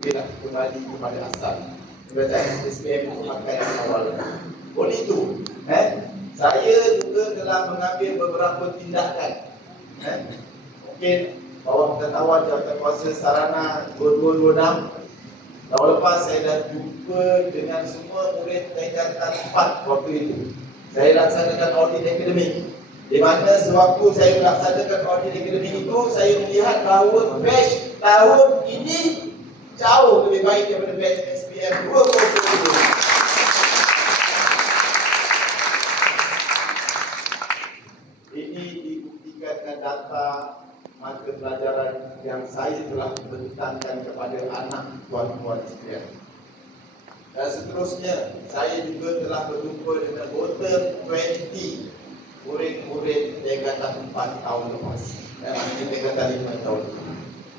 Dia nak kembali kepada asal. Kerajaan SPM itu pakai yang awal. Oleh itu, saya juga telah mengambil beberapa tindakan. Mungkin bawah pengetahuan Jawatankuasa Sarana 2226. Tahun lepas saya dah jumpa dengan semua murid tingkatan 4 waktu itu. Saya laksanakan audit akademik. Di mana sewaktu saya melaksanakan audit akademik itu, saya melihat bahawa batch tahun ini jauh lebih baik daripada batch SPM 2022. Ini dibuktikan dengan data mata pelajaran yang saya telah bentangkan kepada anak tuan-tuan sekalian. Dan seterusnya, saya juga telah berjumpa dengan bottom 20 murid-murid tingkatan 4 tahun lepas. Dan ini tingkatan 5 tahun.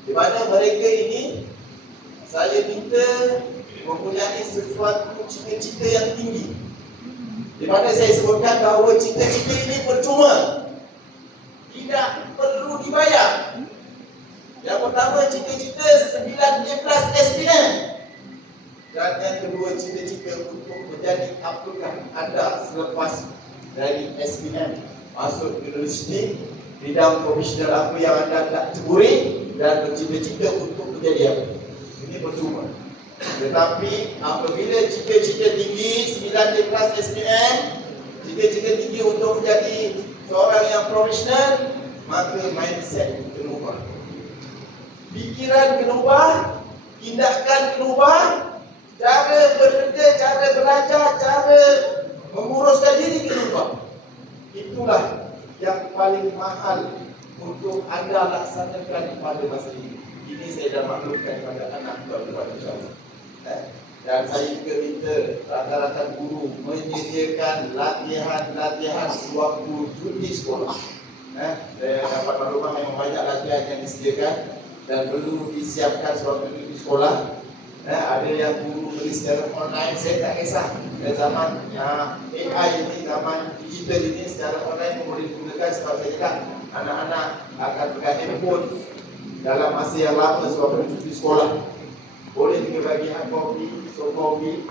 Di mana mereka ini, saya minta mempunyai sesuatu cita-cita yang tinggi. Di mana saya sebutkan bahawa cita-cita ini percuma, tidak perlu dibayar. Yang pertama, cita-cita 9A+ SPM. Dan yang kedua, cita-cita untuk menjadi apakah anda selepas dari SPM masuk universiti, bidang profesional apa yang anda nak ceburi, dan bercita-cita untuk menjadi apa. Ini percuma. Tetapi apabila cita-cita tinggi 9A+ SPM, cita-cita tinggi untuk menjadi seorang yang profesional, maka mindset kena ubah, fikiran kena ubah, tindakan kena ubah, cara bekerja, cara belajar, cara menguruskan diri kena ubah. Itulah yang paling mahal untuk anda laksanakan pada masa ini. Ini saya dah maklumkan kepada anak tuan-tuan insyaAllah. Dan saya juga minta rakan-rakan guru menyediakan latihan-latihan sewaktu cuti sekolah. Saya dapat maklumat memang banyak latihan yang disediakan dan perlu disiapkan sewaktu cuti sekolah. Ada yang guru beri secara online, saya tak kisah. Zaman AI ini, zaman digital ini, secara online pun boleh digunakan. Sebab saya cakap anak-anak akan pegang handphone dalam masa yang lama sewaktu cuti sekolah. Boleh juga bagi hard copy, soft copy.